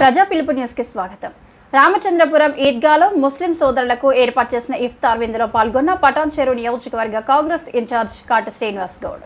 ప్రజా పిలుపు న్యూస్కి స్వాగతం. రామచంద్రపురం ఈద్గాలో ముస్లిం సోదరులకు ఏర్పాటు చేసిన ఇఫ్తార్ విందులో పాల్గొన్న పటాన్చెరు నియోజకవర్గ కాంగ్రెస్ ఇన్ఛార్జ్ కాట శ్రీనివాస్ గౌడ్.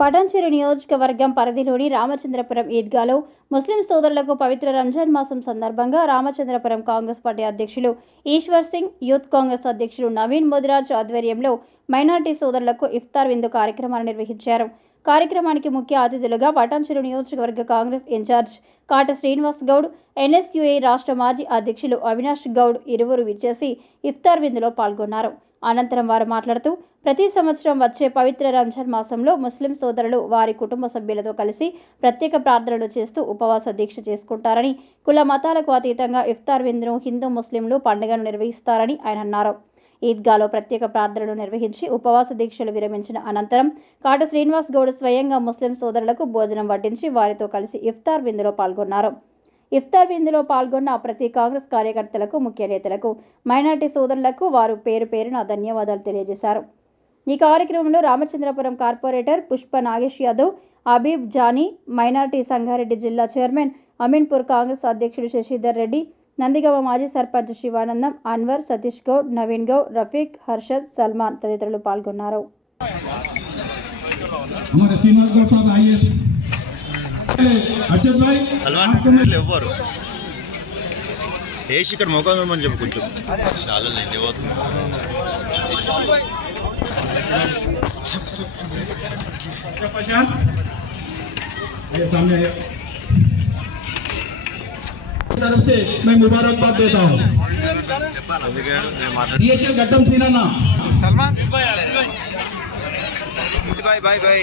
పటాన్చెరు నియోజకవర్గం పరిధిలోని రామచంద్రపురం ఈద్గాలో ముస్లిం సోదరులకు పవిత్ర రంజాన్ మాసం సందర్భంగా రామచంద్రపురం కాంగ్రెస్ పార్టీ అధ్యక్షులు ఈశ్వర్ సింగ్ యూత్ కాంగ్రెస్ అధ్యక్షులు నవీన్ ముదిరాజ్ ఆధ్వర్యంలో మైనార్టీ సోదరులకు ఇఫ్తార్ విందు కార్యక్రమాలు నిర్వహించారు. కార్యక్రమానికి ముఖ్య అతిథులుగా పటాన్చెరు నియోజకవర్గ కాంగ్రెస్ ఇన్ఛార్జ్ కాట శ్రీనివాస్ గౌడ్ ఎన్ఎస్యుఐ రాష్ట్ర మాజీ అధ్యక్షులు అవినాష్ గౌడ్ ఇరువురు విచ్చేసి ఇఫ్తార్ విందులో పాల్గొన్నారు. అనంతరం వారు మాట్లాడుతూ ప్రతి సంవత్సరం వచ్చే పవిత్ర రంజాన్ మాసంలో ముస్లిం సోదరులు వారి కుటుంబ సభ్యులతో కలిసి ప్రత్యేక ప్రార్థనలు చేస్తూ ఉపవాస దీక్ష చేసుకుంటారని కుల మతాలకు అతీతంగా ఇఫ్తార్ విందును హిందూ ముస్లింలు పండుగను నిర్వహిస్తారని ఆయన అన్నారు. ఈద్గాలో ప్రత్యేక ప్రార్థనలు నిర్వహించి ఉపవాస దీక్షలు విరమించిన అనంతరం కాట శ్రీనివాస్ గౌడ్ స్వయంగా ముస్లిం సోదరులకు భోజనం వడ్డించి వారితో కలిసి ఇఫ్తార్ విందులో పాల్గొన్నారు. ఇఫ్తార్ విందులో పాల్గొన్న ప్రతి కాంగ్రెస్ కార్యకర్తలకు ముఖ్య నేతలకు మైనార్టీ సోదరులకు వారు పేరు పేరున ధన్యవాదాలు తెలియజేశారు. ఈ కార్యక్రమంలో రామచంద్రపురం కార్పొరేటర్ పుష్ప నాగేష్ యాదవ్ అబీబ్ జానీ మైనార్టీ సంగారెడ్డి జిల్లా చైర్మన్ అమీన్పూర్ కాంగ్రెస్ అధ్యక్షుడు శశిధర్ రెడ్డి నందిగవ మాజీ సర్పంచ్ శివానందం అన్వర్ సతీష్ గౌడ్ నవీన్ గౌడ్ రఫీక్ హర్షద్ సల్మాన్ తదితరులు పాల్గొన్నారు. तरफ़ से मैं मुबारकबाद देता हूँ। D H L Salman? भाई भाई भाई।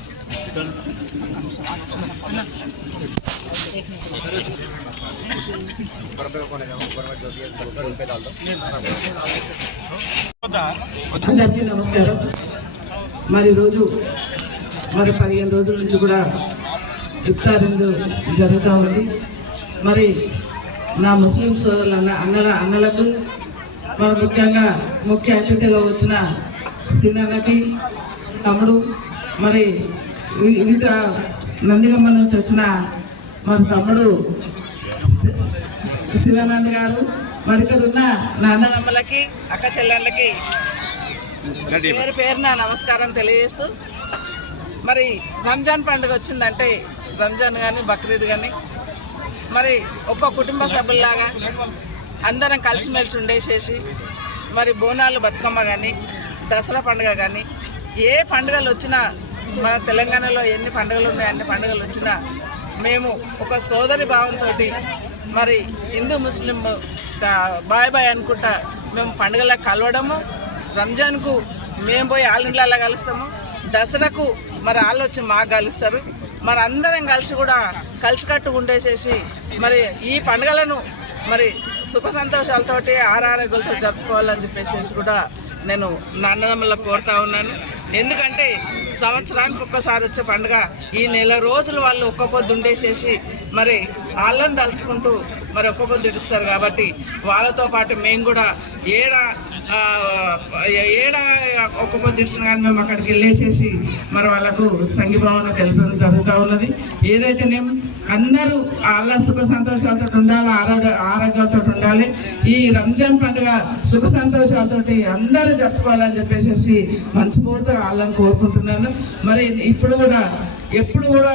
అందరికీ నమస్కారం. మరి రోజు మరి పదిహేను రోజుల నుంచి కూడా ఇఫ్తార్ జరుగుతూ ఉంది. మరి నా ముస్లిం సోదరుల అన్న అన్నల అన్నలకు మరి ముఖ్యంగా ముఖ్య అతిథిగా వచ్చిన సిన్నన్నకి తమ్ముడు మరి వి- నందిగమ్మ నుంచి వచ్చిన మా తమ్ముడు శివానంద్ గారు. మరి ఇక్కడ ఉన్న నాన్నగమ్మలకి అక్క చెల్లెళ్ళకి పేరు పేరున నమస్కారం తెలియజేస్తూ మరి రంజాన్ పండుగ వచ్చిందంటే రంజాన్ కానీ బక్రీద్ కానీ మరి ఒక్క కుటుంబ సభ్యుల్లాగా అందరం కలిసిమెలిసి ఉండేసేసి మరి బోనాలు బతుకమ్మ కానీ దసరా పండుగ కానీ ఏ పండుగలు వచ్చినా మన తెలంగాణలో ఎన్ని పండుగలు ఉన్నాయి అన్ని పండుగలు వచ్చినా మేము ఒక సోదరి భావంతో మరి హిందూ ముస్లిం బాయ్ బాయ్ అనుకుంటా మేము పండుగలా కలవడము రంజాన్కు మేము పోయి వాళ్ళ కలుస్తాము దసరాకు మరి వాళ్ళు వచ్చి మాకు కలుస్తారు. మరి అందరం కలిసి కూడా కలిసికట్టు ఉండేసేసి మరి ఈ పండుగలను మరి సుఖ సంతోషాలతోటి ఆరారోగ్యాలతో జరుపుకోవాలని చెప్పేసి కూడా నేను నాన్నదమ్ముల కోరుతా ఉన్నాను. ఎందుకంటే సంవత్సరానికి ఒక్కసారి వచ్చే పండుగ. ఈ నెల రోజులు వాళ్ళు ఒక్క పొద్దు ఉండేసేసి మరి వాళ్ళని తలుచుకుంటూ మరి ఒక్క పొద్దు ఇడుస్తారు కాబట్టి వాళ్ళతో పాటు మేము కూడా ఏడా ఏడ ఒక్క పొద్దున కానీ మేము అక్కడికి వెళ్ళేసేసి మరి వాళ్ళకు సంఘీభావన తెలిపడం జరుగుతూ ఉన్నది. ఏదైతేనేం అందరూ వాళ్ళ సుఖ సంతోషాలతో ఉండాలి ఆరోగ్య ఆరోగ్యాలతో ఉండాలి ఈ రంజాన్ పండుగ సుఖ సంతోషాలతోటి అందరూ జరుపుకోవాలని చెప్పేసి మనస్ఫూర్తిగా వాళ్ళని కోరుకుంటున్నాను. మరి ఇప్పుడు కూడా ఎప్పుడు కూడా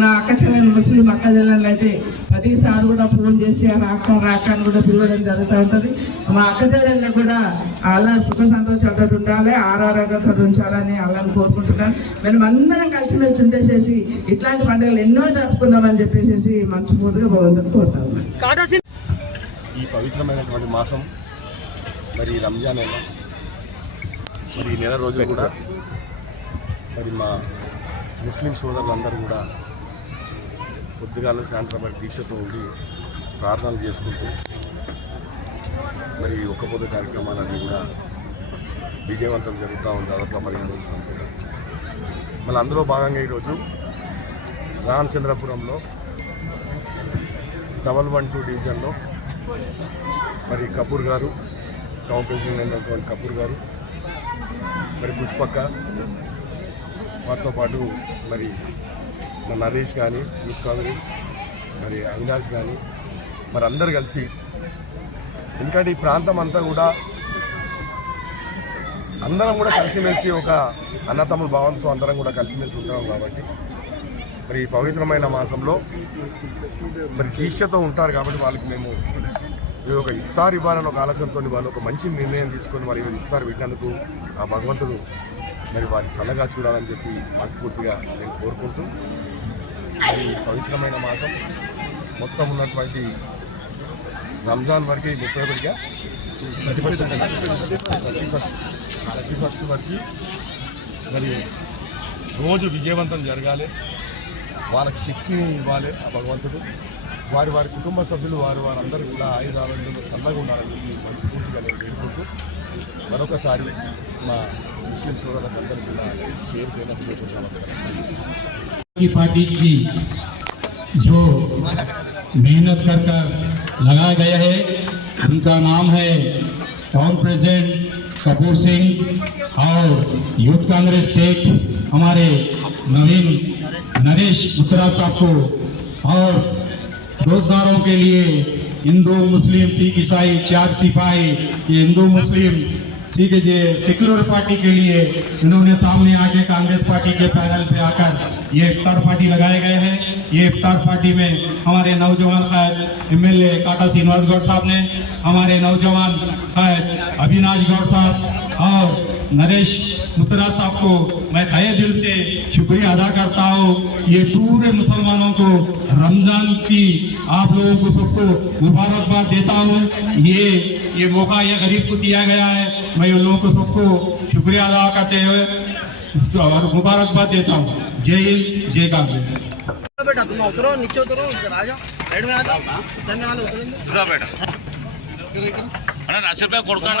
నా అక్క చెల్లెలు ముస్లిం అక్క చెల్లెళ్ళు అయితే పదిసార్లు కూడా ఫోన్ చేసి ఆ రాక రాక అని కూడా పిలవడం జరుగుతూ ఉంటుంది. మా అక్క చెల్లెళ్ళు కూడా అలా సుఖ సంతోషాలతో ఉండాలి ఆరోగ్యంతో ఉంచాలని వాళ్ళని కోరుకుంటున్నాను. మేము అందరం కలిసిమెలిసి ఉండేసేసి ఇట్లాంటి పండుగలు ఎన్నో జరుపుకుందామని చెప్పేసి మనస్ఫూర్తిగా భగవంతుని కోరుతాను ఈ పవిత్రమైనటువంటి మాసం మరి రంజాన్ నెల మరి నెల రోజులు కూడా మరి మా ముస్లిం సోదరులందరూ కూడా పొద్దుగాల సాయంత్రం మరి దీక్షతో ఉండి ప్రార్థనలు చేసుకుంటూ మరి ఒక్క పొద్దు కార్యక్రమాలన్నీ కూడా విజయవంతం జరుగుతూ ఉంది. దాదాపు పదిహేను రోజుల సంపద మళ్ళీ అందులో భాగంగా ఈరోజు రామచంద్రపురంలో డబల్ వన్ టూ డివిజన్లో మరి కపూర్ గారు టౌన్ ప్రెసిడెంట్ అయినటువంటి కపూర్ గారు మరి పుష్పక్క వారితో పాటు మరి మన నరేష్ కానీ యూత్ కాంగ్రెస్ మరి అవినాష్ కానీ మరి అందరు కలిసి. ఎందుకంటే ఈ ప్రాంతం అంతా కూడా అందరం కూడా కలిసిమెలిసి ఒక అన్నతమ్ముల భావంతో అందరం కూడా కలిసిమెలిసి ఉంటాం కాబట్టి మరి ఈ పవిత్రమైన మాసంలో మరి దీక్షతో ఉంటారు కాబట్టి వాళ్ళకి మేము ఈ ఒక ఇఫ్తార్ ఇవ్వాలని ఒక ఆలోచనతో వాళ్ళు ఒక మంచి నిర్ణయం తీసుకొని మరి ఇఫ్తార్ పెట్టినందుకు ఆ భగవంతుడు మరి వారికి చల్లగా చూడాలని చెప్పి మనస్ఫూర్తిగా నేను కోరుకుంటూ మరి ఈ పవిత్రమైన మాసం మొత్తం ఉన్నటువంటి రంజాన్ వరకు ముప్పై ఒకటిగా thirty first thirty first thirty first వరకు మరి రోజు విజయవంతం జరగాలి. వాళ్ళకి శక్తిని ఇవ్వాలి ఆ భగవంతుడు. వారి వారి కుటుంబ సభ్యులు వారు వారందరూ కూడా ఆయుధ ఆరోగ్యంలో చల్లగా ఉండాలని చెప్పి మనస్ఫూర్తిగా నేను వేడుకుంటూ మరొకసారి మా ముస్లిం సోదరులకు అందరికీ కూడా పేరు పేరు నమస్కారం की पार्टी की जो मेहनत कर कर लगाया गया है उनका नाम है टाउन प्रेसिडेंट कपूर सिंह और यूथ कांग्रेस स्टेट हमारे नवीन नरेश उत्तरा साहब को और रोजगारों के लिए हिंदू, मुस्लिम, सिख, ईसाई, चार सिपाही, ये हिंदू, मुस्लिम, ठीक है ये सेक्युलर पार्टी के लिए इन्होंने सामने आके कांग्रेस पार्टी के पैनल पे आकर ये इफ्तार पार्टी लगाए गए हैं। ये इफ्तार पार्टी में हमारे नौजवान कायद एमएलए काटा श्रीनिवास गौड़ साहब ने, हमारे नौजवान कायद अविनाश गौड़ साहब और नरेश मुतरा साहब को मैं तय दिल से शुक्रिया अदा करता हूँ ये पूरे मुसलमानों को रमज़ान की आप लोगों को सबको मुबारकबाद देता हूँ। ये ये मौका, ये गरीब को दिया गया है। मैं उन लोगों को सबको शुक्रिया अदा करते हुए और मुबारकबाद देता हूँ। जय हिंद, जय कांग्रेस। बेटा तुम उतरो नीचे उतरो आ जाओ साइड में आ जाओ धन्यवाद उतरेंगे उतरेंगे बेटा। अरे ಅಣ್ಣ ರಾಶಿ ರೂಪಾಯಿ ಕೊಡ್ಕೋಣ